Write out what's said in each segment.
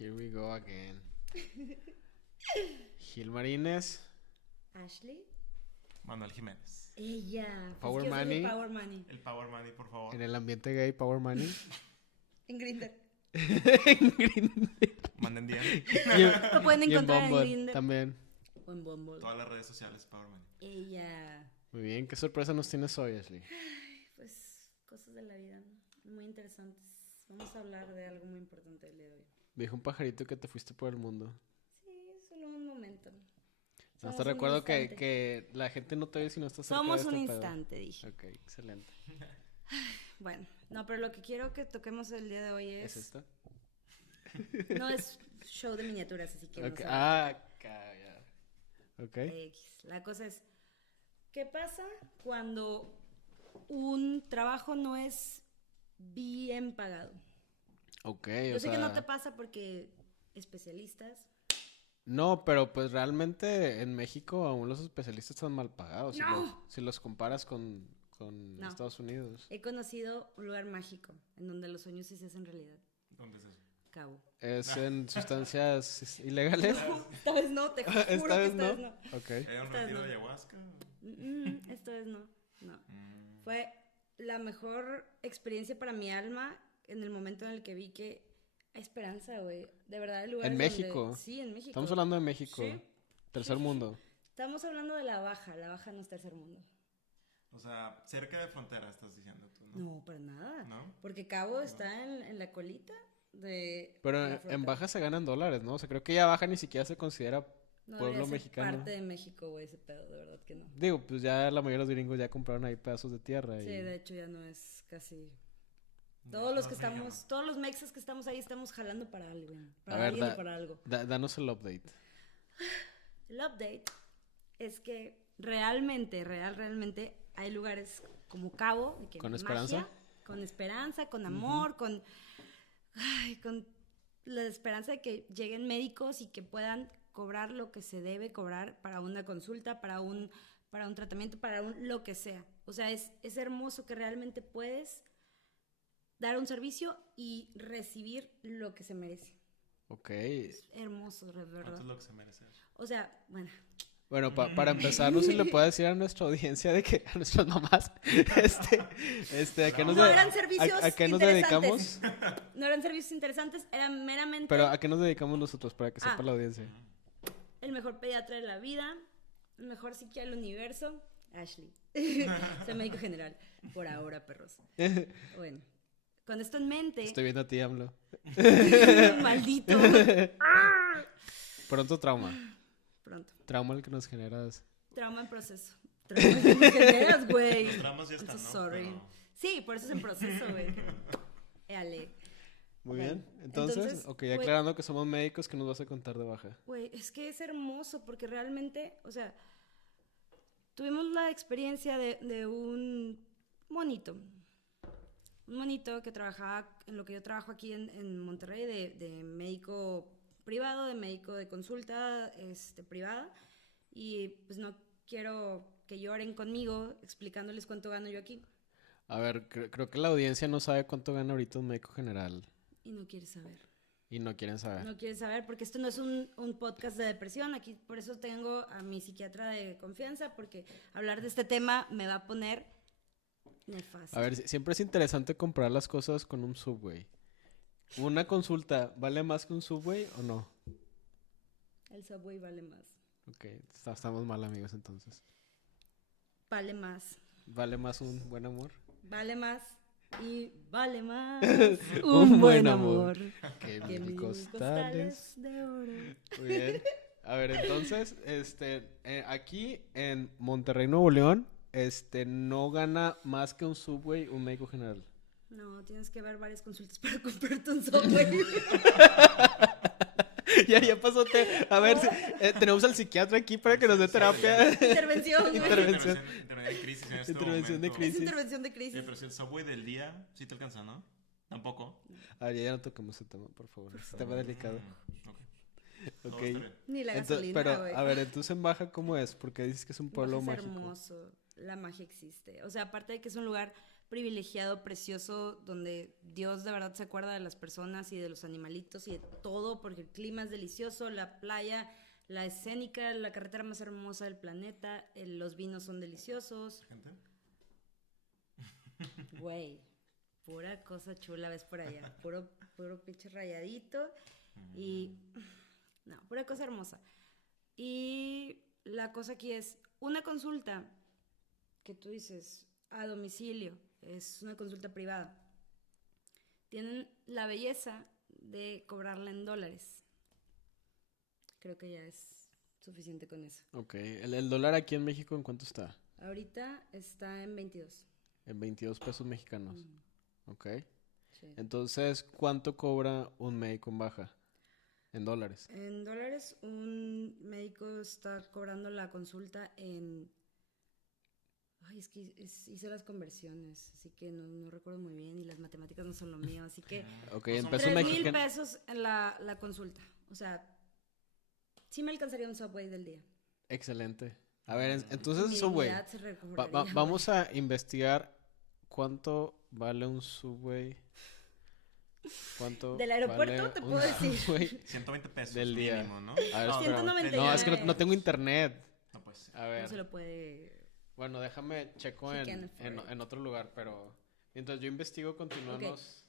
Here we go again. Gil Marínez. Ashley. Manuel Jiménez. Ella. Power es que yo soy Money. de Power Money. El Power Money, por favor. En el ambiente gay, Power Money. En Grindr. En Grindr. Manden DM. Lo pueden Y en encontrar en Bumble Grindr. también. O en Bumble. Todas las redes sociales, Power Money. Ella. Muy bien, ¿qué sorpresa nos tienes hoy, Ashley? Pues cosas de la vida, ¿no? Muy interesantes. Vamos a hablar de algo muy importante el día de hoy. Dijo un pajarito que te fuiste por el mundo. Sí, solo un momento. Hasta Somos un recuerdo instante. que la gente no te ve si no estás cerca Somos de un este pedo. instante, dije. Ok, excelente. Bueno, no, pero lo que quiero que toquemos el día de hoy ¿Es es... esta? No es show de miniaturas, así que... no Ok, se va a tocar. calla. Ok. X. La cosa es, ¿qué pasa cuando un trabajo no es bien pagado? Ok, Yo o sé que sea, no te pasa porque especialistas... no, pero pues realmente en México aún los especialistas están mal pagados. ¡No! Si los comparas con No. Estados Unidos. He conocido un lugar mágico en donde los sueños sí se hacen realidad. ¿Dónde es eso? Cabo. ¿Es en sustancias ilegales? Esta vez no, te juro ¿Esta que vez esta no? vez no. Ok. ¿Hay un Esta vez retiro no. de ayahuasca? Esta vez no, no. Mm. Fue la mejor experiencia para mi alma en el momento en el que vi que hay esperanza, güey. De verdad, el lugar ¿En México? Sí, en México. Estamos hablando de México. Sí. Tercer mundo. Estamos hablando de la Baja no es tercer mundo. O sea, cerca de frontera estás diciendo tú, ¿no? No, para nada. ¿No? Porque Cabo está en la colita de Pero la en frontera. Baja se ganan dólares, ¿no? O sea, creo que ya Baja ni siquiera se considera No pueblo debería ser mexicano. parte de México, güey, ese pedo, de verdad que no. Digo, pues ya la mayoría de los gringos ya compraron ahí pedazos de tierra. Sí, y... de hecho ya no es casi... No, Todos los no que se llama. estamos, todos los mexas que estamos ahí estamos jalando para algo, A para ver, alguien y para algo. danos el update. El update es que realmente hay lugares como Cabo, de que ¿Con magia, esperanza? con esperanza, con amor, con la esperanza de que lleguen médicos y que puedan cobrar lo que se debe cobrar para una consulta, para un tratamiento, para lo que sea. O sea, es hermoso que realmente puedes dar un servicio y recibir lo que se merece. Ok. Es hermoso, de ¿Cuánto verdad. es lo que se merece? O sea, bueno, Bueno, para empezar, no sé si le puedo decir a nuestra audiencia de que a nuestras mamás, ¿a qué nos, No eran servicios a qué nos interesantes. dedicamos? no eran servicios interesantes, eran meramente Pero ¿a qué nos dedicamos nosotros para que sepa Ah. la audiencia? el mejor pediatra de la vida, el mejor psiquiatra del universo, Ashley. Soy médico general, por ahora, perros. Bueno, con esto en mente, Estoy viendo a ti, AMLO. maldito, Pronto trauma. pronto, Trauma el que nos generas. trauma en proceso. Trauma que me generas, güey. Los dramas ya I'm están, so ¿no? sorry. Pero- Sí, por eso es en proceso, güey. Éale. Muy Bueno, bien. Entonces, ok, güey, aclarando que somos médicos, ¿qué nos vas a contar de Baja? Güey, es que es hermoso porque realmente, o sea, tuvimos la experiencia de un monito. Un monito que trabajaba en lo que yo trabajo aquí en Monterrey, de médico privado, de médico de consulta privada. Y pues no quiero que lloren conmigo explicándoles cuánto gano yo aquí. A ver, creo que la audiencia no sabe cuánto gana ahorita un médico general Y no quiere saber. y no quieren saber. No quiere saber porque esto no es un podcast de depresión. Aquí por eso tengo a mi psiquiatra de confianza porque hablar de este tema me va a poner nefasto. A ver, siempre es interesante comparar las cosas con un Subway. ¿Una consulta vale más que un Subway o no? El Subway vale más. Ok, estamos mal amigos entonces. Vale más. ¿Vale más un buen amor? Vale más. Y vale más. Un buen amor. Que Que mil mil costales. costales de oro. Muy bien. A ver, entonces, aquí en Monterrey, Nuevo León, no gana más que un Subway un médico general. No, tienes que ver varias consultas para comprarte un Subway. Ya pasó. A ver, tenemos al psiquiatra aquí para que nos dé terapia. Intervención, güey. Intervención. Intervención de crisis en este Intervención de momento. crisis. Es intervención de crisis. Pero si el Subway del día sí te alcanza, ¿no? Tampoco. A ver, ya no toquemos ese tema, por favor. Es un tema delicado. Ok. Ok. Todo está bien. Ni la Entonces, gasolina, pero, güey. a ver, entonces en Baja, ¿cómo es? Porque dices que es un pueblo Baja es mágico. hermoso, la magia existe. O sea, aparte de que es un lugar privilegiado, precioso, donde Dios de verdad se acuerda de las personas y de los animalitos y de todo, porque el clima es delicioso, la playa, la escénica, la carretera más hermosa del planeta, los vinos son deliciosos. Gente. Güey, pura cosa chula ves por allá, puro pinche rayadito y... No, pura cosa hermosa. Y la cosa aquí es, una consulta que tú dices a domicilio, es una consulta privada. Tienen la belleza de cobrarla en dólares. Creo que ya es suficiente con eso. Ok, el dólar aquí en México, ¿en cuánto está? Ahorita está en 22. En 22 pesos mexicanos. Ok. Sí. Entonces, ¿cuánto cobra un médico en baja? En dólares. En dólares, un médico está cobrando la consulta en... Ay, es que hice las conversiones, así que no recuerdo muy bien y las matemáticas no son lo mío, así que... Ok, Pues en son pesos 3,000 mexicanos. pesos en la consulta. O sea, sí me alcanzaría un Subway del día. Excelente. A ver, entonces Mi Subway. dignidad se recobraría, Vamos a investigar cuánto vale un Subway. ¿Cuánto ¿Del aeropuerto? vale Te un puedo decir. Subway 120 pesos del día? mínimo, ¿no? A ver, espera. 199. No, es que no tengo internet. No, pues. A No ver. se lo puede... Bueno, déjame checo He en, can't afford it. en otro lugar, pero mientras yo investigo, continuamos.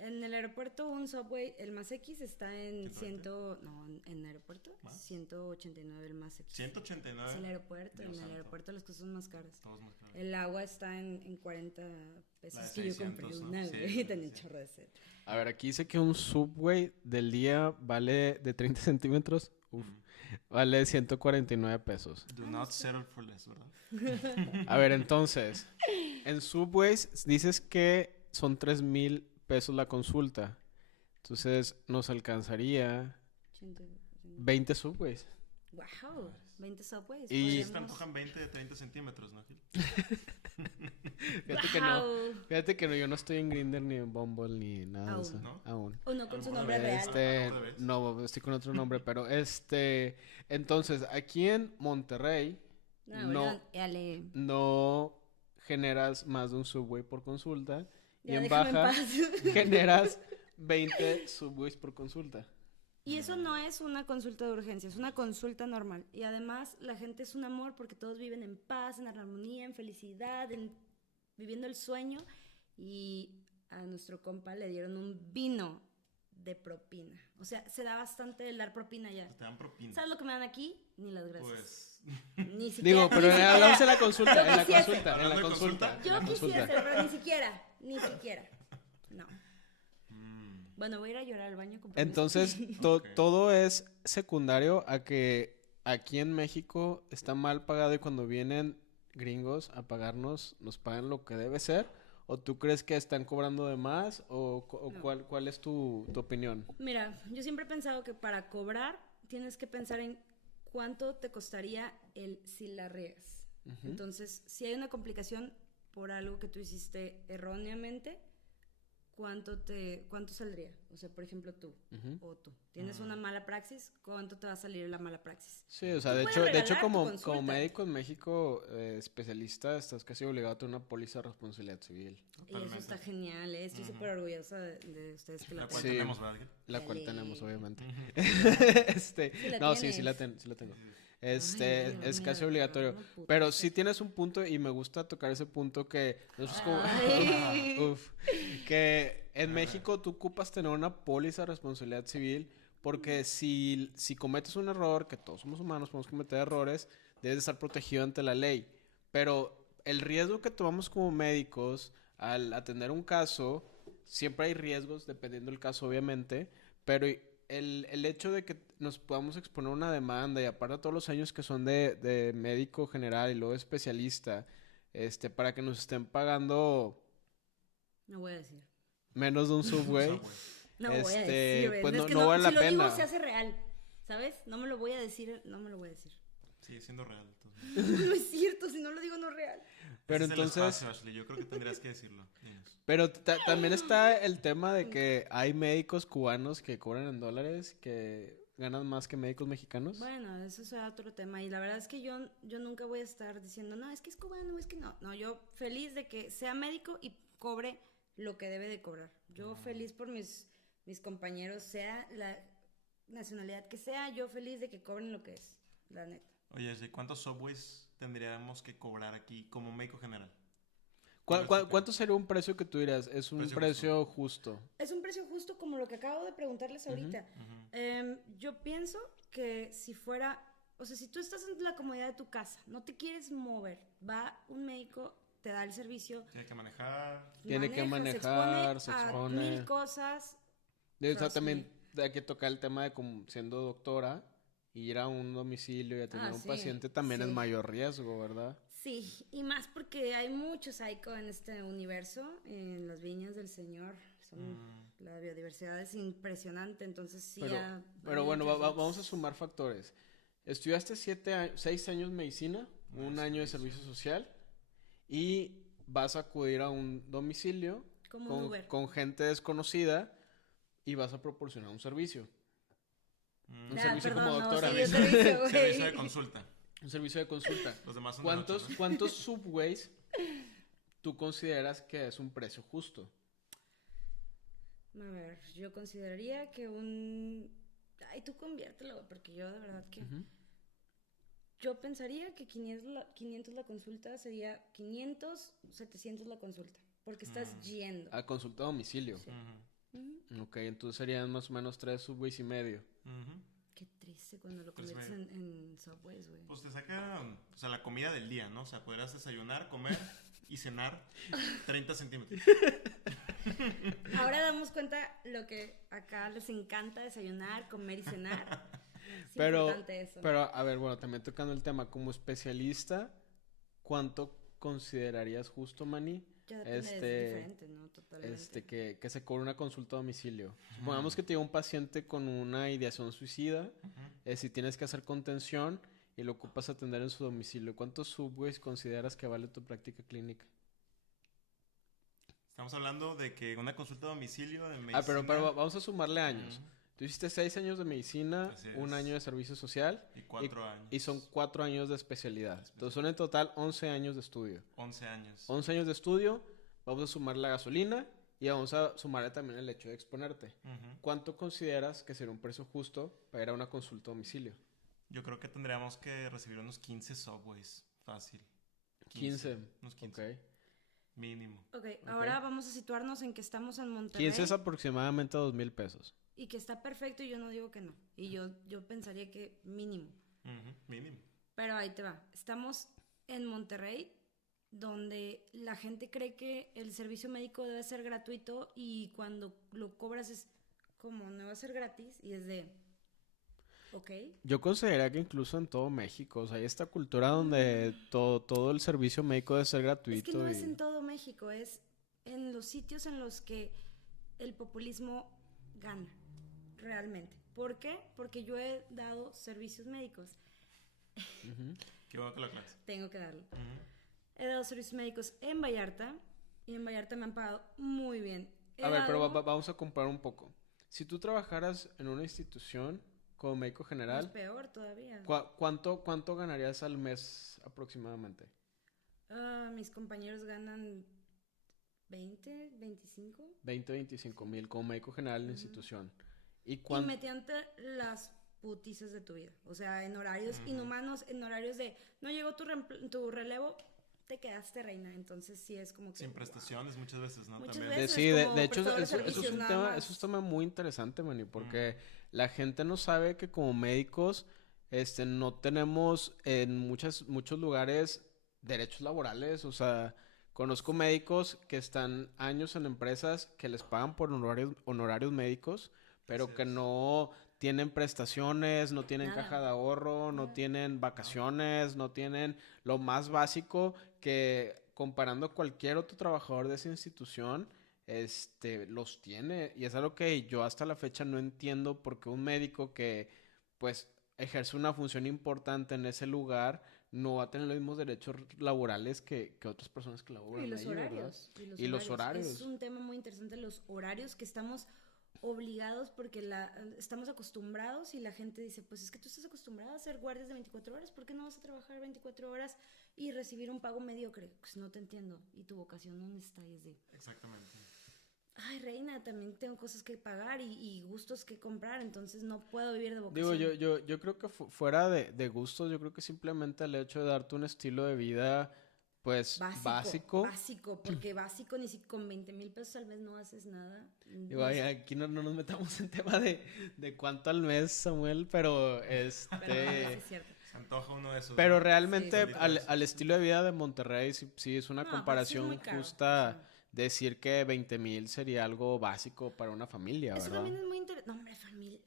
En el aeropuerto un Subway, el más X está en 120. No, en el aeropuerto, ¿Más? 189 el más X. 189. Es el aeropuerto, Dios en el santo. aeropuerto las cosas son más caras. Todos más caros. El agua está en 40 pesos, La de que yo compré 600, ¿no? una, Sí, güey, sí, tenía un sí. chorro de sed. A ver, aquí dice que un Subway del día vale de 30 centímetros. Uf, vale 149 pesos. Do not settle for less, ¿verdad? A ver, entonces, en Subways dices que son 3,000 pesos la consulta. Entonces, nos alcanzaría 20 Subways. Wow, 20 Subways. Y- Sí, se te podríamos- antojan 20 de 30 centímetros, ¿no, Gil? Fíjate que no. Guau. Fíjate que no, yo no estoy en Grindr ni en Bumble ni nada de Aún. eso. ¿No? Aún. Uno con su Alguna nombre vez. real. ¿Alguna vez? No, estoy con otro nombre, pero entonces, aquí en Monterrey No, no. bueno, Ale, no generas más de un Subway por consulta y ya en déjame baja paz. generas 20 Subways por consulta. Y eso no es una consulta de urgencia, es una consulta normal. Y además la gente es un amor porque todos viven en paz, en armonía, en felicidad, viviendo el sueño. Y a nuestro compa le dieron un vino de propina. O sea, se da bastante el dar propina ya. Pues te dan propina. ¿Sabes lo que me dan aquí? Ni las gracias. Pues. Ni siquiera. Digo, pero ni siquiera. hablamos en la consulta, Yo en la quisiese. consulta, en ¿Hablando la de consulta. consulta? en la Yo quisiera, consulta. pero ni siquiera. No. mm, Bueno, voy a ir a llorar al baño. con permiso. Entonces, Ok. todo es secundario a que aquí en México está mal pagado y cuando vienen gringos a pagarnos, nos pagan lo que debe ser. ¿O tú crees que están cobrando de más? ¿O No. cuál es tu opinión? Mira, yo siempre he pensado que para cobrar tienes que pensar en cuánto te costaría el si la riegas. Ujú. Entonces, si hay una complicación por algo que tú hiciste erróneamente, ¿cuánto saldría? O sea, por ejemplo, tú Ujú. o tú. Tienes una mala praxis, ¿cuánto te va a salir la mala praxis? Sí, o sea, Tú de puedes hecho, regalar tu como consulta. médico en México, especialista, estás casi obligado a tener una póliza de responsabilidad civil, Y eso totalmente. está genial, ¿eh? Estoy súper orgullosa de ustedes que La la cual Sí. tenemos, ¿verdad, Gil? la cual Dale. tenemos, obviamente. Ujú. Sí la No, sí la tienes. tengo. Ay, Es Dios casi mío, obligatorio. no, puta, Pero sí. sí tienes un punto y me gusta tocar ese punto que nosotros como... Ay. Uf, que en México tú ocupas tener una póliza de responsabilidad civil porque si cometes un error, que todos somos humanos, podemos cometer errores, debes de estar protegido ante la ley. Pero el riesgo que tomamos como médicos al atender un caso, siempre hay riesgos, dependiendo del caso, obviamente, pero el hecho de que nos podamos exponer a una demanda y aparte todos los años que son de médico general y luego especialista, para que nos estén pagando No voy a decir. menos de un Subway, Subway. No voy a Este, decir, güey. pues Es no- que no vale si la lo digo pena. se hace real, ¿sabes? No me lo voy a decir, no me lo voy a decir. Sigue siendo real. Entonces. No es cierto, si no lo digo no es real. pero Ese es el entonces, espacio, Ashley. Yo creo que tendrías que decirlo. Dinos. pero también está el tema de que hay médicos cubanos que cobran en dólares, que ganan más que médicos mexicanos? Bueno, eso es otro tema. Y la verdad es que yo nunca voy a estar diciendo, no, es que es cubano, es que no. No, yo feliz de que sea médico y cobre lo que debe de cobrar. Yo feliz por mis compañeros, sea la nacionalidad que sea, yo feliz de que cobren lo que es, la neta. Oye, ¿y cuántos Subways tendríamos que cobrar aquí como médico general? ¿Cuánto sería un precio que tú dirías? Es un precio justo. Es un precio justo como lo que acabo de preguntarles ahorita. Yo pienso que si fuera, o sea, si tú estás en la comodidad de tu casa, no te quieres mover, va un médico, te da el servicio. Tiene que manejar. Tiene que manejar, se expone. A mil cosas. O sea, también hay que tocar el tema de como siendo doctora, ir a un domicilio y atender a un paciente también es mayor riesgo, ¿verdad? Sí, y más porque hay mucho psycho en este universo, en las viñas del Señor. La biodiversidad es impresionante, entonces sí. Pero bueno, vamos a sumar factores. Estudiaste 6 años medicina, un año de servicio social y vas a acudir a un domicilio con gente desconocida y vas a proporcionar un servicio. Un servicio como doctora. Servicio de consulta. Un servicio de consulta. Los demás son ¿Cuántos Subways tú consideras que es un precio justo? A ver, yo consideraría que Ay, tú conviértelo, porque yo de verdad que... Yo pensaría que 500 la consulta sería 500, 700 la consulta, porque estás yendo. A consulta a domicilio. Sí. Ok, entonces serían más o menos 3 Subways y medio. Qué triste cuando lo conviertes en Subways, güey. Pues te saca, o sea, la comida del día, ¿no? O sea, podrás desayunar, comer y cenar 30 centímetros. Ahora damos cuenta lo que acá les encanta desayunar, comer y cenar. Es importante eso. Pero, a ver, bueno, también tocando el tema, como especialista, ¿cuánto considerarías justo, Manny? Ya depende, es diferente, ¿no? Totalmente. Que se cobre una consulta a domicilio. Supongamos que te llega un paciente con una ideación suicida, si tienes que hacer contención y lo ocupas atender en su domicilio, ¿cuántos Subways consideras que vale tu práctica clínica? Estamos hablando de que una consulta a domicilio de medicina... Pero vamos a sumarle años. Tú hiciste 6 años de medicina, un año de servicio social. Y 4 años. Y son 4 años de especialidad. Entonces son en total 11 años de estudio. 11 años. 11 años de estudio, vamos a sumar la gasolina y vamos a sumarle también el hecho de exponerte. ¿Cuánto consideras que sería un precio justo para ir a una consulta a domicilio? Yo creo que tendríamos que recibir unos 15 Subways. Fácil. 15. Unos 15. Ok. Mínimo. Ok, ahora vamos a situarnos en que estamos en Monterrey. 15 es aproximadamente 2,000 pesos. Y que está perfecto y yo no digo que no. Y yo pensaría que mínimo. Mínimo. Pero ahí te va. Estamos en Monterrey, donde la gente cree que el servicio médico debe ser gratuito y cuando lo cobras es como no va a ser gratis y es de... Ok. Yo consideraría que incluso en todo México, o sea, hay esta cultura donde todo el servicio médico debe ser gratuito. Es que no es en todo México, es en los sitios en los que el populismo gana, realmente. ¿Por qué? Porque yo he dado servicios médicos. Qué bueno que lo aclaras. Tengo que darlo. He dado servicios médicos en Vallarta y en Vallarta me han pagado muy bien. Pero vamos a comparar un poco. Si tú trabajaras en una institución como médico general... Es peor todavía. ¿Cuánto ganarías al mes aproximadamente? Mis compañeros ganan 20, 25. 20, 25 mil como médico general en la institución. Y metiéndote las putizas de tu vida. O sea, en horarios inhumanos, en horarios de no llegó tu relevo, te quedaste reina. Entonces sí es como que... Sin prestaciones muchas veces, ¿no? Muchas También. veces. Sí, de hecho, eso es un tema muy interesante, Manny, porque la gente no sabe que como médicos no tenemos en muchos lugares derechos laborales. O sea, conozco médicos que están años en empresas que les pagan por honorarios médicos, pero que no tienen prestaciones, no tienen caja de ahorro, no tienen vacaciones, no tienen lo más básico que comparando cualquier otro trabajador de esa institución, los tiene. Y es algo que yo hasta la fecha no entiendo por qué un médico que, pues, ejerce una función importante en ese lugar no va a tener los mismos derechos laborales que otras personas que laboran y los ahí, horarios. ¿verdad? Y los horarios. Es un tema muy interesante, los horarios que estamos obligados porque estamos acostumbrados y la gente dice, pues es que tú estás acostumbrado a hacer guardias de 24 horas, ¿por qué no vas a trabajar 24 horas y recibir un pago mediocre? Pues no te entiendo. ¿Y tu vocación dónde está? Y es de, Exactamente. ay, reina, también tengo cosas que pagar y gustos que comprar, entonces no puedo vivir de Digo, vocación. yo creo que fuera de gustos, yo creo que simplemente el hecho de darte un estilo de vida, pues, básico. Porque básico ni si con 20,000 pesos al mes no haces nada. Digo, aquí no nos metamos en tema de cuánto al mes, Samuel, pero Pero sí es cierto. Se antoja uno de esos. Pero ¿no? realmente Sí. al estilo de vida de Monterrey sí es una No, aparte sí es comparación muy caro, justa o sea. decir que 20,000 sería algo básico para una familia, Eso ¿verdad? también es muy interesante. No, hombre, familia.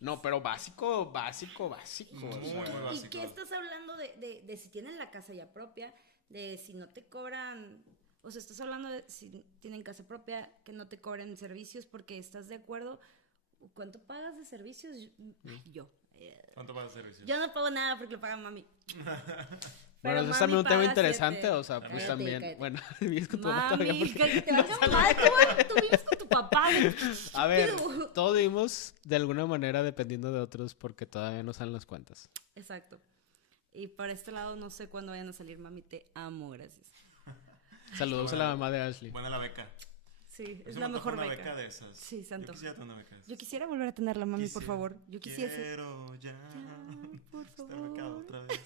No, pero básico. Muy, O sea, muy básico. ¿Y qué estás hablando de si tienen la casa ya propia? De si no te cobran... O sea, estás hablando de si tienen casa propia, que no te cobren servicios porque estás de acuerdo. ¿Cuánto pagas de servicios? Yo. ¿Cuánto vas a servicios? Yo no pago nada porque lo paga mami. bueno, Pero eso es mami también un tema paga interesante, 7. o sea, pues Cállate, también, cállate. bueno, vives con tu mamá todavía Mami, porque- que te valga madre, tú vives con tu papá. A ver, Pero- todos vivimos de alguna manera dependiendo de otros porque todavía no salen las cuentas. Exacto. Y por este lado no sé cuándo vayan a salir, mami, te amo, gracias. Saludos a la mamá de Ashley. Buena la beca. Sí, es Se la me antoja mejor una beca. de esas. Sí, santo. Yo quisiera tener una beca de esas. Yo quisiera volver a tenerla, mami, por Quisiera. favor. Yo quisiese. Quiero ya. Ya, por Estar becado favor. otra vez.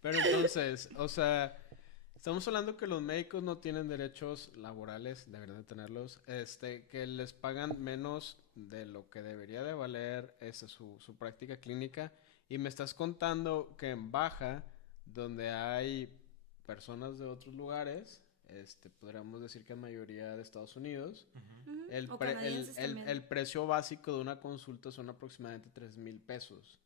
Pero entonces, o sea, estamos hablando que los médicos no tienen derechos laborales, deberían de tenerlos, que les pagan menos de lo que debería de valer su práctica clínica. Y me estás contando que en Baja, donde hay personas de otros lugares, podríamos decir que en mayoría de Estados Unidos, Ujú. Ujú, el, o pre- canadienses también. el precio básico de una consulta son aproximadamente 3,000 pesos.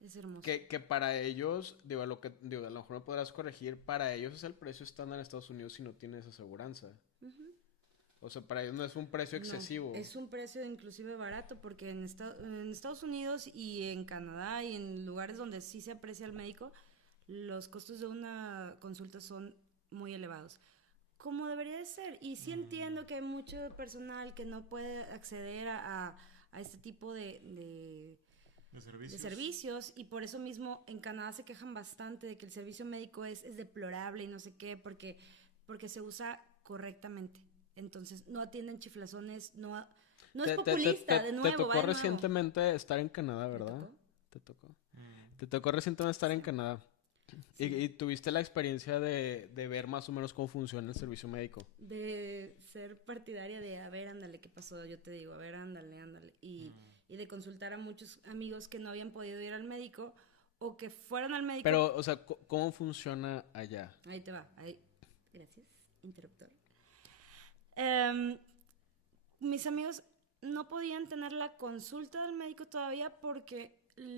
Es hermoso. Que para ellos, digo, a lo mejor me podrás corregir, para ellos es el precio estándar en Estados Unidos si no tienes aseguranza. Ujú. O sea, para ellos no es un precio No, excesivo. es un precio inclusive barato porque en Estados Unidos y en Canadá y en lugares donde sí se aprecia el médico, los costos de una consulta son muy elevados. Como debería de ser. Y sí entiendo que hay mucho personal que no puede acceder a este tipo De de servicios. servicios y por eso mismo en Canadá se quejan bastante de que el servicio médico es deplorable y no sé qué porque se usa correctamente. Entonces no atienden chiflazones, no es populista, de nuevo. Te tocó va de nuevo. recientemente estar en Canadá, ¿Me ¿verdad? tocó? Te tocó. Mm. Te tocó recientemente estar en Canadá. Sí. Y tuviste la experiencia de ver más o menos cómo funciona el servicio médico. De ser partidaria de, a ver, ándale, ¿qué pasó? Yo te digo, a ver, ándale. Y de consultar a muchos amigos que no habían podido ir al médico o que fueron al médico. Pero, o sea, ¿cómo funciona allá? Ahí te va. Gracias, interruptor. Mis amigos no podían tener la consulta del médico todavía porque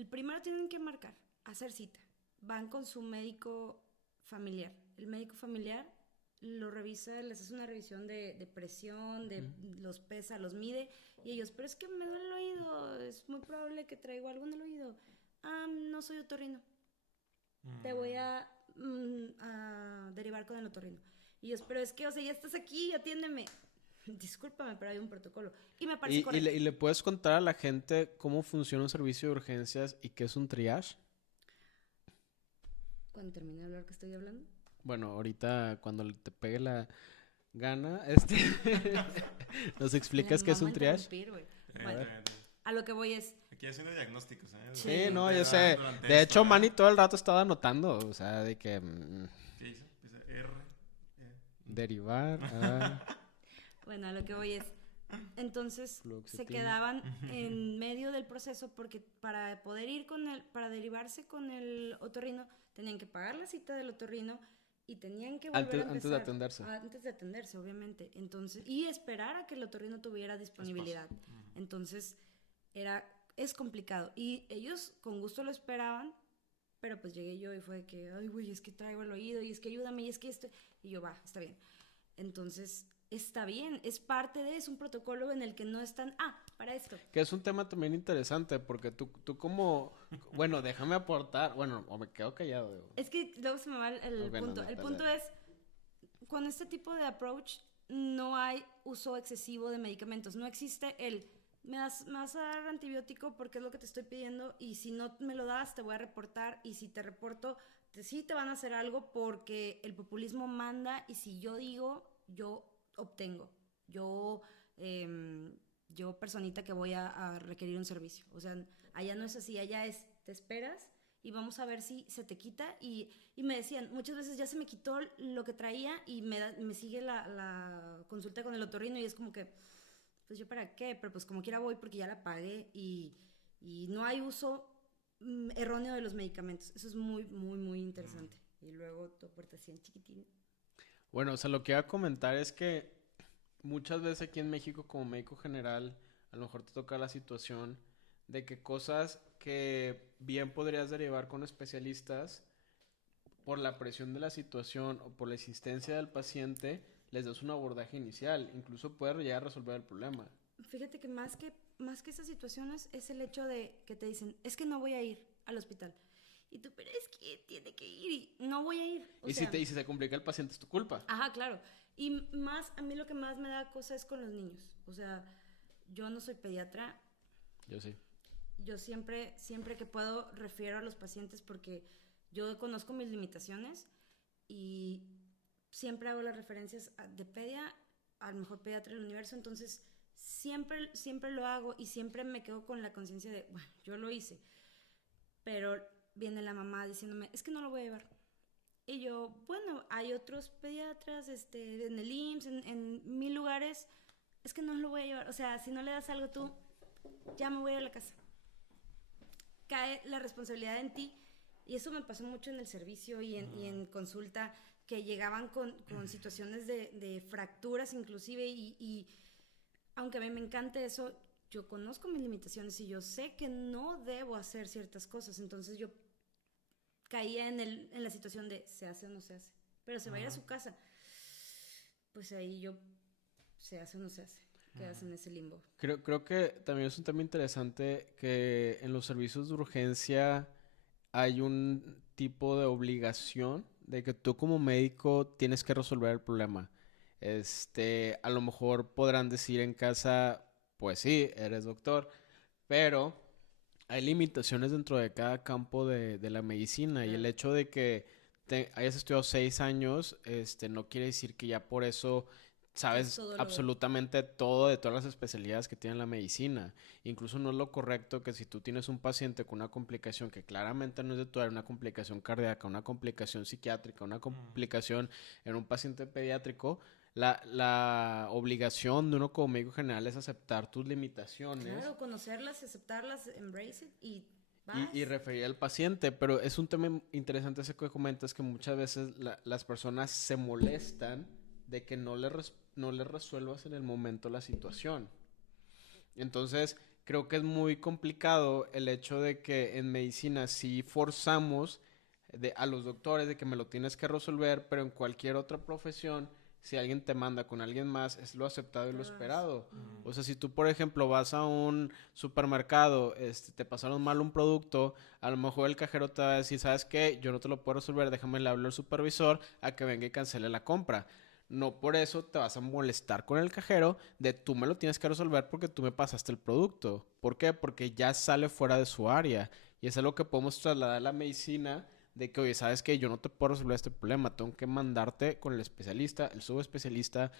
primero tienen que marcar, hacer cita. Van con su médico familiar. El médico familiar lo revisa, les hace una revisión de presión, los pesa, los mide. Y ellos, pero es que me duele el oído, es muy probable que traigo algo en el oído. No soy otorrino. Te voy a derivar con el otorrino. Y ellos, pero es que, o sea, ya estás aquí, atiéndeme. Discúlpame, pero hay un protocolo. Y me parece correcto. ¿Y le puedes contar a la gente cómo funciona un servicio de urgencias y qué es un triage? Cuando termine de hablar que estoy hablando. Bueno, ahorita cuando te pegue la gana, nos explicas qué es un triage. Bueno, a lo que voy es, Aquí haciendo diagnósticos, ¿eh? Sí, no, Durante- yo sé. durante De esto, hecho, ¿eh? Manny todo el rato estaba anotando, o sea, de que ¿Qué dice? Dice R. derivar bueno, a lo que voy es, entonces se Fluoxetina. quedaban en medio del proceso porque para poder ir para derivarse con el otorrino, tenían que pagar la cita del otorrino y tenían que volver a empezar. Antes de atenderse. Antes de atenderse, obviamente. Entonces, y esperar a que el otorrino tuviera disponibilidad. Entonces, es complicado. Y ellos con gusto lo esperaban, pero pues llegué yo y fue de que, ay, güey, es que traigo el oído, y es que ayúdame, y es que esto. Y yo, va, está bien. Entonces, está bien, es parte es un protocolo en el que no están, para esto. Que es un tema también interesante, porque tú como, bueno, déjame aportar, bueno, o me quedo callado. Es que luego se me va el Ok, punto. no, El dale, punto dale. es, con este tipo de approach, no hay uso excesivo de medicamentos. No existe el, me vas a dar antibiótico porque es lo que te estoy pidiendo y si no me lo das te voy a reportar y si te reporto, sí te van a hacer algo porque el populismo manda y si yo digo, yo obtengo. Yo personita que voy a requerir un servicio. O sea, allá no es así, allá es, te esperas y vamos a ver si se te quita. Y me decían, muchas veces ya se me quitó lo que traía y me sigue la consulta con el otorrino y es como que, pues yo para qué, pero pues como quiera voy porque ya la pagué y no hay uso erróneo de los medicamentos. Eso es muy, muy, muy interesante. Y luego tu puerta así en chiquitín. Bueno, o sea, lo que iba a comentar es que muchas veces aquí en México como médico general, a lo mejor te toca la situación de que cosas que bien podrías derivar con especialistas, por la presión de la situación o por la insistencia del paciente, les das un abordaje inicial. Incluso puede llegar a resolver el problema. Fíjate que más que esas situaciones es el hecho de que te dicen, es que no voy a ir al hospital. Y tú, pero es que tiene que ir y no voy a ir. O Y sea, si se complica el paciente es tu culpa. ajá, claro. Y más, a mí lo que más me da cosa es con los niños. O sea, yo no soy pediatra. Yo sí. Yo siempre que puedo refiero a los pacientes porque yo conozco mis limitaciones y siempre hago las referencias de pedia al mejor pediatra del universo. Entonces, siempre lo hago y siempre me quedo con la conciencia de, bueno, yo lo hice. Pero viene la mamá diciéndome, es que no lo voy a llevar. Y yo, bueno, hay otros pediatras en el IMSS, en 1000 lugares, es que no lo voy a llevar. O sea, si no le das algo tú, ya me voy a la casa. Cae la responsabilidad en ti. Y eso me pasó mucho en el servicio y en consulta, que llegaban con situaciones de fracturas inclusive. Y aunque a mí me encante eso, yo conozco mis limitaciones y yo sé que no debo hacer ciertas cosas. Entonces yo caía en la situación de se hace o no se hace. Pero se va a ir a su casa. Pues ahí yo, se hace o no se hace. Quedas en ese limbo. Creo que también es un tema interesante que en los servicios de urgencia hay un tipo de obligación de que tú como médico tienes que resolver el problema. A lo mejor podrán decir en casa, pues sí, eres doctor, pero hay limitaciones dentro de cada campo de la medicina y el hecho de que hayas estudiado 6 años, no quiere decir que ya por eso sabes Todo absolutamente todo de todas las especialidades que tiene la medicina. Incluso no es lo correcto que si tú tienes un paciente con una complicación que claramente no es de tu área, una complicación cardíaca, una complicación psiquiátrica, una complicación en un paciente pediátrico, la obligación de uno como médico general es aceptar tus limitaciones. Claro, conocerlas, aceptarlas, embrace it y vas. Y referir al paciente, pero es un tema interesante ese que comentas, que muchas veces las personas se molestan de que no les resuelvas en el momento la situación. Entonces, creo que es muy complicado el hecho de que en medicina sí forzamos a los doctores de que me lo tienes que resolver, pero en cualquier otra profesión, si alguien te manda con alguien más, es lo aceptado y lo esperado. O sea, si tú, por ejemplo, vas a un supermercado, te pasaron mal un producto, a lo mejor el cajero te va a decir, ¿sabes qué? Yo no te lo puedo resolver, déjame le hablo al supervisor a que venga y cancele la compra. No por eso te vas a molestar con el cajero de tú me lo tienes que resolver porque tú me pasaste el producto. ¿Por qué? Porque ya sale fuera de su área. Y es algo que podemos trasladar a la medicina de que, oye, ¿sabes qué? Yo no te puedo resolver este problema. Tengo que mandarte con el especialista, el subespecialista,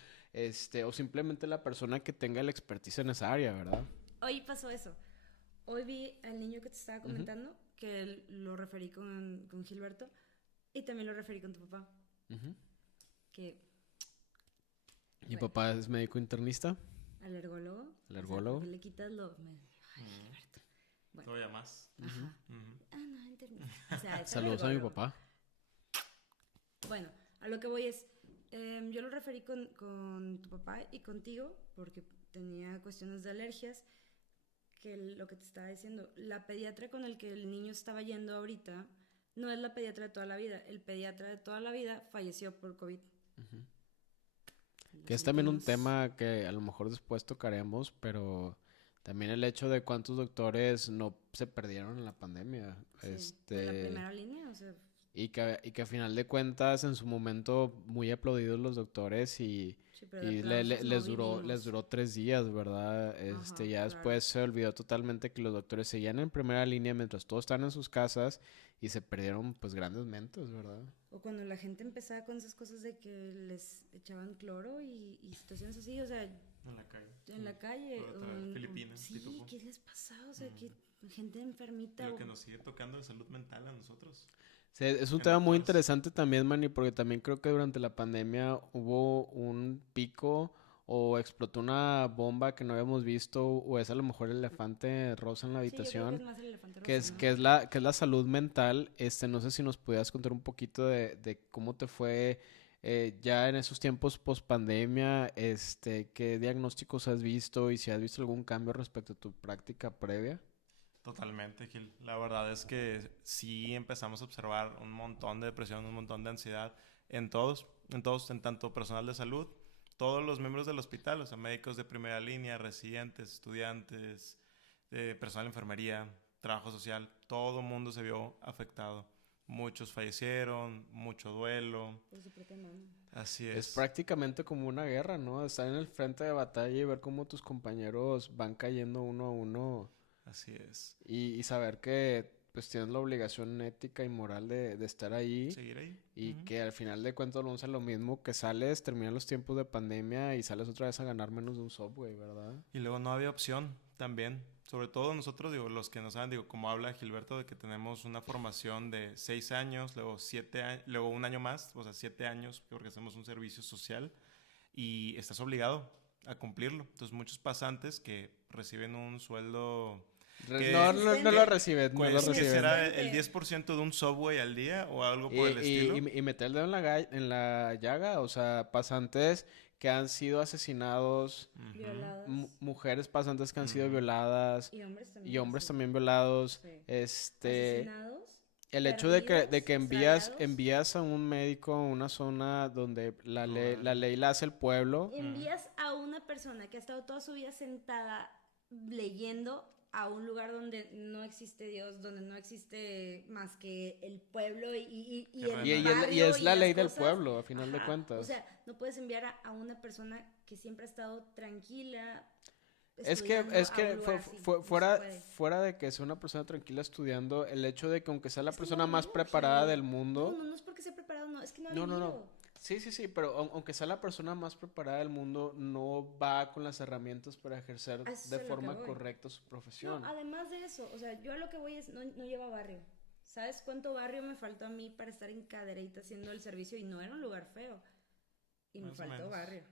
o simplemente la persona que tenga la expertise en esa área, ¿verdad? Hoy pasó eso. Hoy vi al niño que te estaba comentando, que lo referí con Gilberto, y también lo referí con tu papá. Que Mi papá es médico internista. alergólogo. Alergólogo. O sea, le quitas lo... Ay, Gilberto. Bueno. Todavía más. Ajá. No, internista. O sea, es Saludos a mi alergólogo. papá. Bueno, a lo que voy es, yo lo referí con tu papá y contigo porque tenía cuestiones de alergias, que lo que te estaba diciendo, la pediatra con el que el niño estaba yendo ahorita no es la pediatra de toda la vida. El pediatra de toda la vida falleció por COVID. Que es también un tema que a lo mejor después tocaremos, pero también el hecho de cuántos doctores no se perdieron en la pandemia. Sí, de la primera línea, o sea... y que a final de cuentas en su momento muy aplaudidos los doctores Sí, pero de y aplausos no les vivimos. duró 3 días, ¿verdad? Ajá, Ya claro. después se olvidó totalmente que los doctores seguían en primera línea mientras todos estaban en sus casas y se perdieron pues grandes mentes, ¿verdad? O cuando la gente empezaba con esas cosas de que les echaban cloro y situaciones así, o sea, En la calle. en la calle. Por otra vez, Filipinas, Sí, Pitufo. ¿qué les pasaba? O sea, que gente enfermita. Lo que nos sigue tocando de salud mental a nosotros. Sí, es un En tema muy doctores. interesante también, Manny, porque también creo que durante la pandemia hubo un pico o explotó una bomba que no habíamos visto, o es a lo mejor el elefante rosa en la Sí, yo creo que habitación, es más el elefante rosa, ¿no? que es la salud mental. No sé si nos pudieras contar un poquito de cómo te fue ya en esos tiempos post pandemia, qué diagnósticos has visto y si has visto algún cambio respecto a tu práctica previa. Totalmente, Gil. La verdad es que sí empezamos a observar un montón de depresión, un montón de ansiedad en tanto personal de salud, todos los miembros del hospital, o sea, médicos de primera línea, residentes, estudiantes, personal de enfermería, trabajo social, todo el mundo se vio afectado. Muchos fallecieron, mucho duelo, Por su propia mano. así Es es, prácticamente como una guerra, ¿no? Estar en el frente de batalla y ver cómo tus compañeros van cayendo uno a uno así es. y saber que pues tienes la obligación ética y moral de estar ahí Seguir ahí. y Ujú. que al final de cuentas no es lo mismo que sales, terminan los tiempos de pandemia y sales otra vez a ganar menos de un Subway, ¿verdad? Y luego no había opción también. Sobre todo nosotros, digo, los que no saben, digo, como habla Gilberto, de que tenemos una formación de 6 años, luego 7 años, luego un año más, o sea, 7 años, porque hacemos un servicio social y estás obligado a cumplirlo. Entonces, muchos pasantes que reciben un sueldo No, que, no, no lo recibes, no lo pues, que recibes. será el Inexistente. 10% de un Subway al día o algo Y, por el estilo. y meter el dedo en en la llaga, o sea, pasantes que han sido asesinados, Ujú, Violadas. mujeres pasantes que han sido ujú. violadas Y hombres y también. hombres Sí. también violados. Sí. Este, Asesinados, el hecho perdidos, de que extraviados. envías a un médico a una zona donde Rural. la ley la hace el pueblo. Envías a una persona que ha estado toda su vida sentada leyendo a un lugar donde no existe Dios, donde no existe más que el pueblo y el Y barrio es la las ley del cosas. pueblo, a final de Ajá. cuentas. O sea, no puedes enviar a una persona que siempre ha estado tranquila Es estudiando es a que un lugar así. No se fuera, puede. fuera de que sea una persona tranquila estudiando, el hecho de que aunque sea la Es que no persona ha más vivido, preparada Gil. del No, mundo, no es porque sea preparado, no, es que no ha no, no, no. vivido. Sí, sí, sí, pero aunque sea la persona más preparada del mundo, no va con las herramientas para ejercer A eso de es a lo que forma voy. correcta su No, profesión. además de eso, o sea, yo a lo que voy es, no lleva barrio. ¿Sabes cuánto barrio me faltó a mí para estar en Cadereyta haciendo el servicio? Y no era un lugar feo. Y me Más o faltó menos. barrio.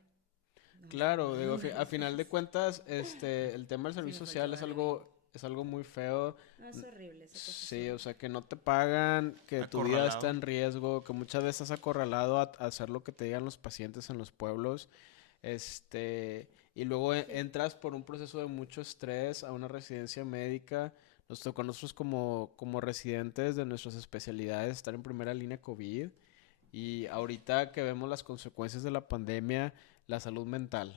Claro, digo, a final de cuentas, el tema del Sí, me servicio faltó social barrio ahí. es algo muy feo. No, es horrible esa Sí, profesión. o sea, que no te pagan, que tu vida está Acorralado. en riesgo, que muchas veces estás acorralado a hacer lo que te digan los pacientes en los pueblos. Y luego entras por un proceso de mucho estrés a una residencia médica. Nos tocó a nosotros como residentes de nuestras especialidades estar en primera línea COVID. Y ahorita que vemos las consecuencias de la pandemia, la salud mental,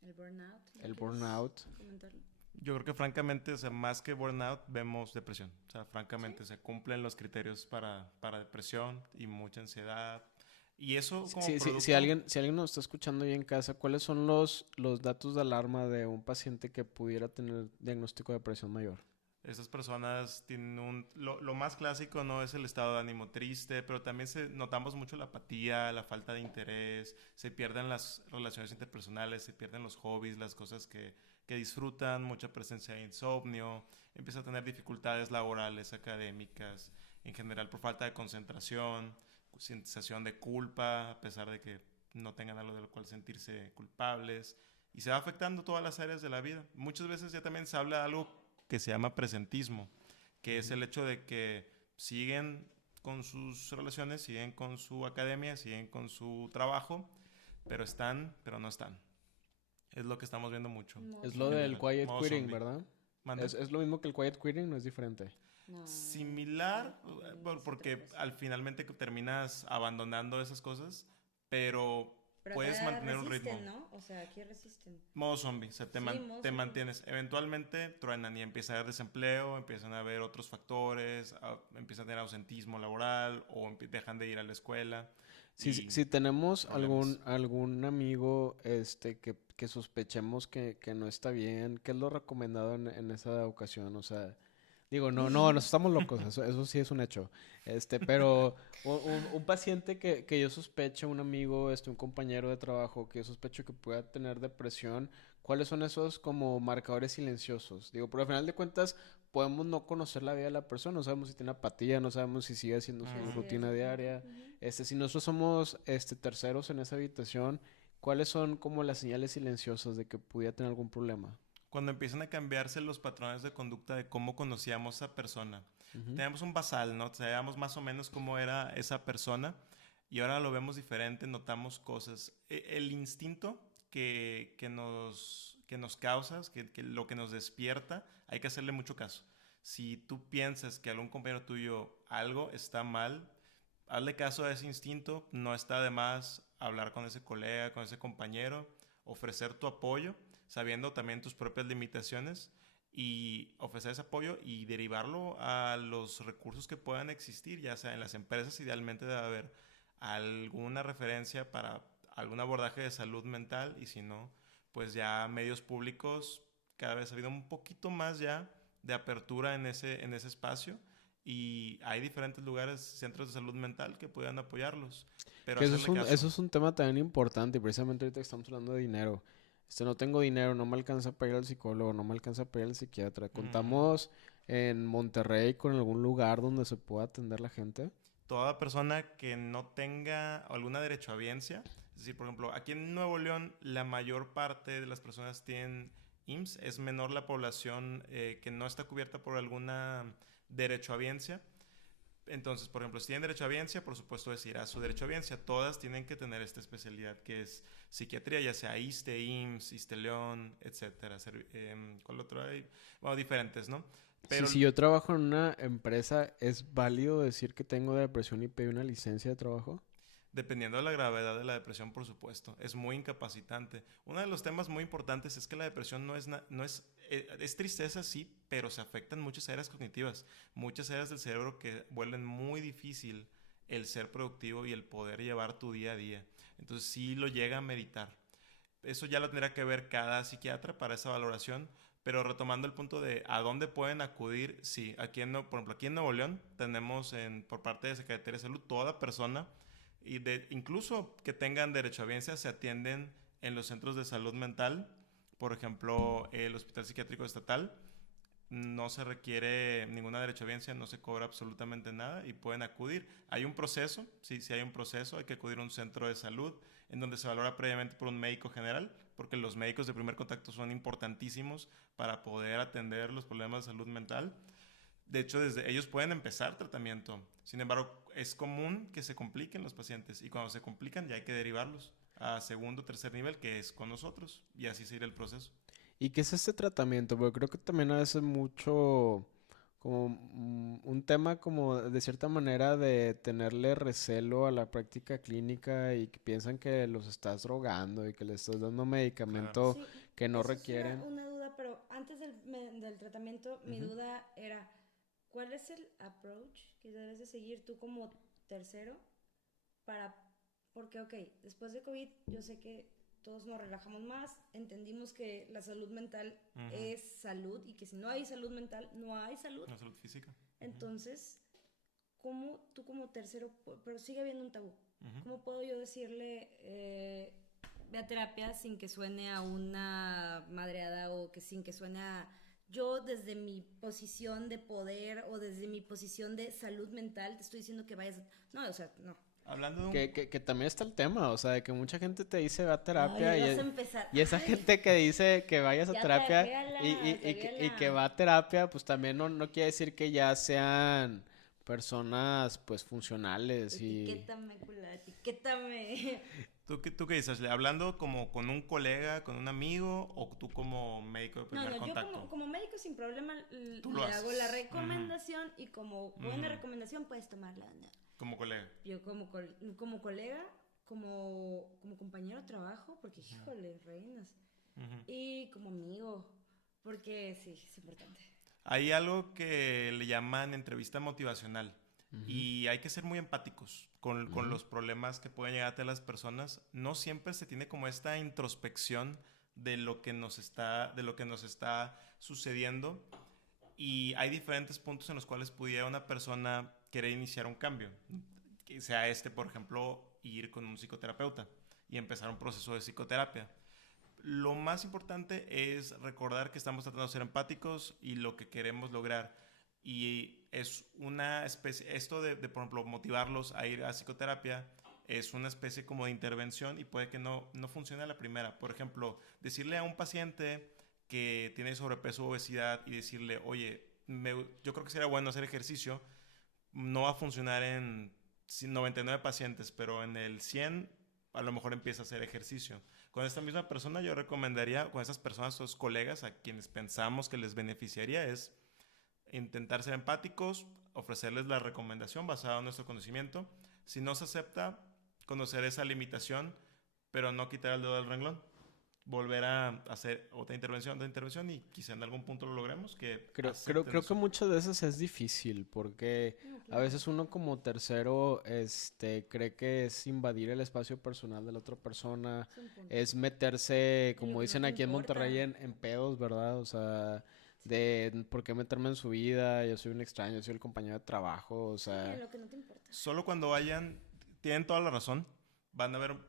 El burnout. ¿no el quieres burnout. comentarlo? Yo creo que francamente, o sea, más que burnout, vemos depresión. O sea, francamente, se cumplen los criterios para depresión y mucha ansiedad. Y eso como producto... Si alguien nos está escuchando ahí en casa, ¿cuáles son los datos de alarma de un paciente que pudiera tener diagnóstico de depresión mayor? Esas personas tienen lo más clásico no es el estado de ánimo triste, pero también notamos mucho la apatía, la falta de interés, se pierden las relaciones interpersonales, se pierden los hobbies, las cosas que disfrutan, mucha presencia de insomnio, empieza a tener dificultades laborales, académicas, en general por falta de concentración, sensación de culpa, a pesar de que no tengan algo de lo cual sentirse culpables, y se va afectando todas las áreas de la vida. Muchas veces ya también se habla de algo que se llama presentismo, que es el hecho de que siguen con sus relaciones, siguen con su academia, siguen con su trabajo, pero no están. Es lo que estamos viendo mucho. No, Es sí, lo en no. del general. quiet Modo quitting, zombie. ¿verdad? ¿Mande? Es lo mismo que el quiet quitting, no es diferente. No, Similar, no, es porque otra cosa. al finalmente terminas abandonando esas cosas, pero Pero puedes acá mantener un ritmo. resisten, ¿no? O sea, aquí resisten. Modo zombie, Modo te zombie. mantienes. Eventualmente truenan y empieza a haber desempleo, empiezan a haber otros factores, empiezan a tener ausentismo laboral o dejan de ir a la escuela. Si tenemos problemas. algún amigo que sospechemos que no está bien, ¿qué es lo recomendado en esa ocasión? O sea, digo, no estamos locos, eso sí es un hecho. Pero un paciente que yo sospeche, un amigo, un compañero de trabajo que yo sospecho que pueda tener depresión, ¿cuáles son esos como marcadores silenciosos? Digo, por al final de cuentas, podemos no conocer la vida de la persona, no sabemos si tiene apatía, no sabemos si sigue haciendo Sí, su Ujú. sí, rutina eso también. diaria. Ujú. Si nosotros somos terceros en esa habitación, ¿cuáles son como las señales silenciosas de que pudiera tener algún problema? Cuando empiezan a cambiarse los patrones de conducta de cómo conocíamos a esa persona. Ujú. Tenemos un basal, ¿no? Sabíamos más o menos cómo era esa persona y ahora lo vemos diferente, notamos cosas. El instinto que nos causa, que lo que nos despierta, hay que hacerle mucho caso. Si tú piensas que algún compañero tuyo algo está mal, hazle caso a ese instinto, no está de más hablar con ese colega, con ese compañero, ofrecer tu apoyo, sabiendo también tus propias limitaciones y ofrecer ese apoyo y derivarlo a los recursos que puedan existir, ya sea en las empresas, idealmente debe haber alguna referencia para algún abordaje de salud mental y si no, pues ya medios públicos, cada vez ha habido un poquito más ya de apertura en ese espacio y hay diferentes lugares, centros de salud mental que puedan apoyarlos, pero Que hacerle caso. eso es un tema también importante, y precisamente ahorita que estamos hablando de dinero. No tengo dinero, no me alcanza para ir al psicólogo, no me alcanza para ir al psiquiatra. Ujú. ¿Contamos en Monterrey con algún lugar donde se pueda atender la gente? Toda persona que no tenga alguna derechohabiencia, es decir, por ejemplo, aquí en Nuevo León la mayor parte de las personas tienen IMSS, es menor la población que no está cubierta por alguna derechohabiencia. Entonces, por ejemplo, si tienen derecho a audiencia, por supuesto decir a su derecho a audiencia. Todas tienen que tener esta especialidad que es psiquiatría, ya sea ISSSTE, IMSS, ISSSTE León, etcétera. ¿Cuál otro hay? Bueno, diferentes, ¿no? Pero Si yo trabajo en una empresa, ¿es válido decir que tengo depresión y pedir una licencia de trabajo? dependiendo de la gravedad de la depresión, por supuesto, es muy incapacitante. Uno de los temas muy importantes es que la depresión es tristeza, sí, pero se afectan muchas áreas cognitivas, muchas áreas del cerebro que vuelven muy difícil el ser productivo y el poder llevar tu día a día. Entonces sí lo llega a meditar. Eso ya lo tendrá que ver cada psiquiatra para esa valoración, pero retomando el punto de a dónde pueden acudir, sí, por ejemplo, aquí en Nuevo León tenemos por parte de Secretaría de Salud toda persona incluso que tengan derecho a audiencia se atienden en los centros de salud mental, por ejemplo, el Hospital Psiquiátrico Estatal. No se requiere ninguna derechohabiencia, no se cobra absolutamente nada y pueden acudir. Hay un proceso, sí, sí hay un proceso, hay que acudir a un centro de salud en donde se valora previamente por un médico general, porque los médicos de primer contacto son importantísimos para poder atender los problemas de salud mental. De hecho, desde ellos pueden empezar tratamiento. Sin embargo, es común que se compliquen los pacientes y cuando se complican ya hay que derivarlos a segundo o tercer nivel, que es con nosotros, y así seguir el proceso. ¿Y qué es este tratamiento? Porque creo que también a veces mucho como un tema como de cierta manera de tenerle recelo a la práctica clínica y que piensan que los estás drogando y que les estás dando Claro. medicamento Sí, que no eso es requieren. una duda, pero antes del tratamiento, mi Ujú. duda era, ¿cuál es el approach que debes de seguir tú como tercero para, porque, ok, después de COVID, yo sé que todos nos relajamos más, entendimos que la salud mental Ujú. es salud y que si no hay salud mental, no hay salud. La salud física. Ujú. Entonces, ¿cómo tú como tercero, pero sigue habiendo un tabú? Ujú. ¿Cómo puedo yo decirle, ve a terapia sin que suene a una madreada o que sin que suene a yo desde mi posición de poder o desde mi posición de salud mental te estoy diciendo que vayas, no, o sea, no. Hablando de Que también está el tema, o sea, de que mucha gente te dice va a Ay, terapia vas a empezar. y esa Ay, gente que dice que vayas a ya terapia y que caguela. va a terapia, pues también no quiere decir que ya sean personas pues funcionales y... Etiquétame, cula, etiquétame. ¿Tú qué dices? ¿Hablando como con un colega, con un amigo o tú como médico de No, primer no, yo contacto? como médico sin problema Tú lo le hago la haces. Ujú. recomendación y como buena Ujú. recomendación puedes tomarla. ¿No? Como colega. Yo como colega, como compañero de trabajo, porque, híjole, reinas. Ujú. Y como amigo, porque sí, es importante. Hay algo que le llaman entrevista motivacional Ujú. y hay que ser muy empáticos con Ujú. los problemas que pueden llegar a tener las personas. No siempre se tiene como esta introspección de lo que nos está sucediendo y hay diferentes puntos en los cuales pudiera una persona querer iniciar un cambio. Que sea por ejemplo, ir con un psicoterapeuta y empezar un proceso de psicoterapia. Lo más importante es recordar que estamos tratando de ser empáticos y lo que queremos lograr. Y es una especie, esto por ejemplo, motivarlos a ir a psicoterapia es una especie como de intervención y puede que no funcione a la primera. Por ejemplo, decirle a un paciente que tiene sobrepeso o obesidad y decirle, oye, yo creo que sería bueno hacer ejercicio, no va a funcionar en 99 pacientes, pero en el 100 a lo mejor empieza a hacer ejercicio. Con esta misma persona yo recomendaría, con esas personas, esos colegas a quienes pensamos que les beneficiaría, es intentar ser empáticos, ofrecerles la recomendación basada en nuestro conocimiento. Si no se acepta, conocer esa limitación, pero no quitar el dedo del renglón. Volver a hacer otra intervención y quizá en algún punto lo logremos, que acepten Creo que eso. muchas veces es difícil porque No, a claro. veces uno como tercero cree que es invadir el espacio personal de la otra persona, Es un punto. es meterse, En lo como que no dicen te aquí en Monterrey, importa. en pedos, ¿verdad? O sea, Sí. de por qué meterme en su vida, yo soy un extraño, yo soy el compañero de trabajo, o Sí, en sea, lo que no te importa. Solo cuando tienen toda la razón,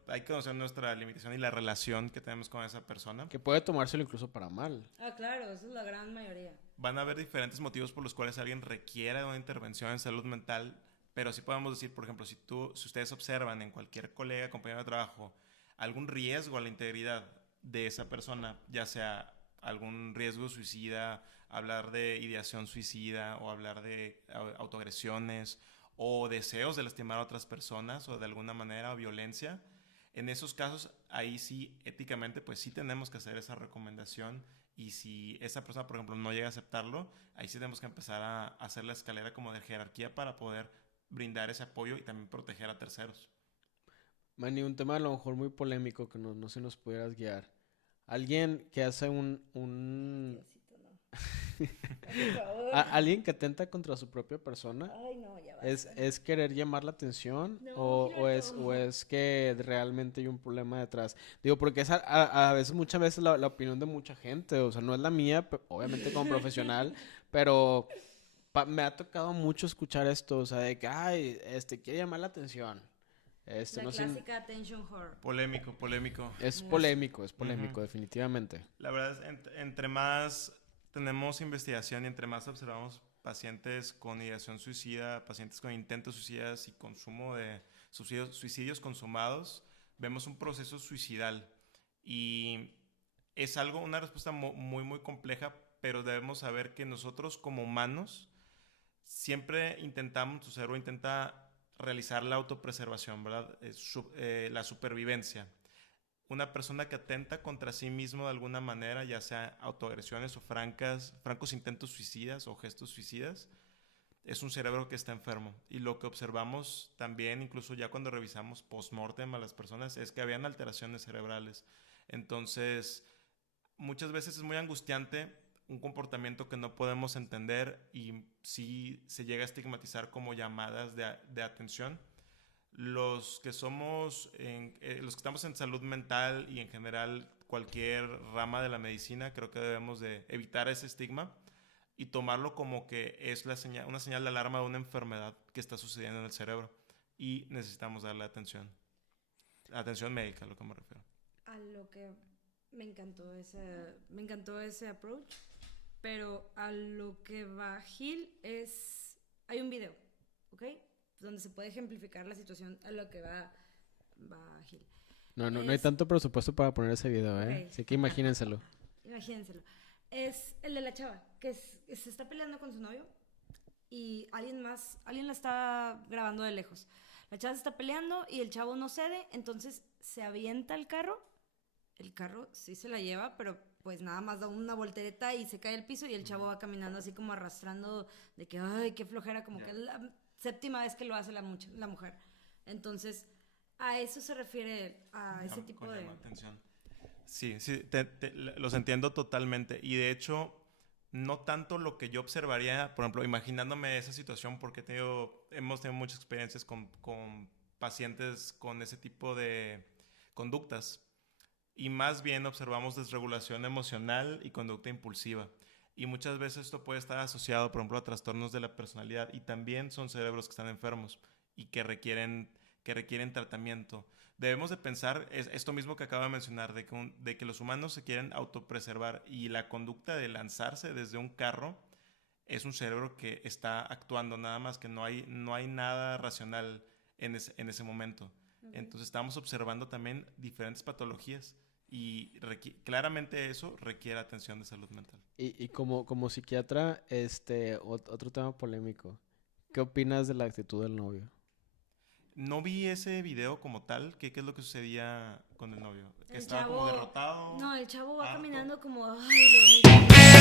hay que conocer nuestra limitación y la relación que tenemos con esa persona. que puede tomárselo incluso para mal. Ah, claro, esa es la gran mayoría. Van a haber diferentes motivos por los cuales alguien requiera de una intervención en salud mental, pero sí podemos decir, por ejemplo, si ustedes observan en cualquier colega, compañero de trabajo, algún riesgo a la integridad de esa persona, ya sea algún riesgo suicida, hablar de ideación suicida o hablar de autoagresiones o deseos de lastimar a otras personas o de alguna manera o violencia, en esos casos ahí sí éticamente pues sí tenemos que hacer esa recomendación y si esa persona por ejemplo no llega a aceptarlo, ahí sí tenemos que empezar a hacer la escalera como de jerarquía para poder brindar ese apoyo y también proteger a terceros. Manny, un tema a lo mejor muy polémico que no sé si nos pudieras guiar. Alguien que hace Diosito, no. Por favor. alguien que atenta contra su propia persona. Ay, no, ya basta. Es querer llamar la atención No, o Gilberto. es que realmente hay un problema detrás? Digo, porque es a veces, muchas veces la opinión de mucha gente, o sea, no es la mía, obviamente como profesional, pero me ha tocado mucho escuchar esto, o sea, de que, ay, quiere llamar la atención. La No sé, clásica attention whore. Polémico, polémico. es polémico, Ujú. definitivamente. La verdad es, entre más tenemos investigación y entre más observamos pacientes con ideación suicida, pacientes con intentos suicidas y consumo de suicidios consumados, vemos un proceso suicidal. Y es una respuesta muy, muy compleja, pero debemos saber que nosotros como humanos siempre intentamos, tu cerebro intenta realizar la autopreservación, ¿verdad? La supervivencia. Una persona que atenta contra sí mismo de alguna manera, ya sea autoagresiones o francos intentos suicidas o gestos suicidas, es un cerebro que está enfermo. Y lo que observamos también, incluso ya cuando revisamos post-mortem a las personas, es que habían alteraciones cerebrales. Entonces, muchas veces es muy angustiante un comportamiento que no podemos entender y sí se llega a estigmatizar como llamadas de atención. Los que estamos en salud mental y en general cualquier rama de la medicina, creo que debemos de evitar ese estigma y tomarlo como que es una señal de alarma de una enfermedad que está sucediendo en el cerebro y necesitamos darle atención médica, a lo que me refiero. A lo que me encantó ese approach, pero a lo que va Gil hay un video, ¿ok? Donde se puede ejemplificar la situación a lo que va Gil. No hay tanto presupuesto para poner ese video, ¿eh? Ok. Así que imagínenselo. Imagínenselo. Es el de la chava, que se está peleando con su novio y alguien la está grabando de lejos. La chava se está peleando y el chavo no cede, entonces se avienta el carro sí se la lleva, pero pues nada más da una voltereta y se cae al piso y el chavo va caminando así como arrastrando de que, ay, qué flojera, como que es la séptima vez que lo hace la mujer. Entonces, A eso se refiere, a ese Llama- tipo con de... llama atención. Sí, sí, los entiendo totalmente. Y de hecho, no tanto lo que yo observaría, por ejemplo, imaginándome esa situación, porque hemos tenido muchas experiencias con pacientes con ese tipo de conductas. Y más bien observamos desregulación emocional y conducta impulsiva. Y muchas veces esto puede estar asociado, por ejemplo, a trastornos de la personalidad. Y también son cerebros que están enfermos y que requieren tratamiento. Debemos de pensar esto mismo que acabo de mencionar, de que los humanos se quieren autopreservar y la conducta de lanzarse desde un carro es un cerebro que está actuando, nada más que no hay nada racional en ese momento. Entonces estamos observando también diferentes patologías y claramente eso requiere atención de salud mental. Y como psiquiatra, otro tema polémico. ¿Qué opinas de la actitud del novio? No vi ese video como tal. ¿Qué es lo que sucedía con el novio? Que El estaba como chavo... derrotado. No, el chavo va harto. caminando como... Ay, lo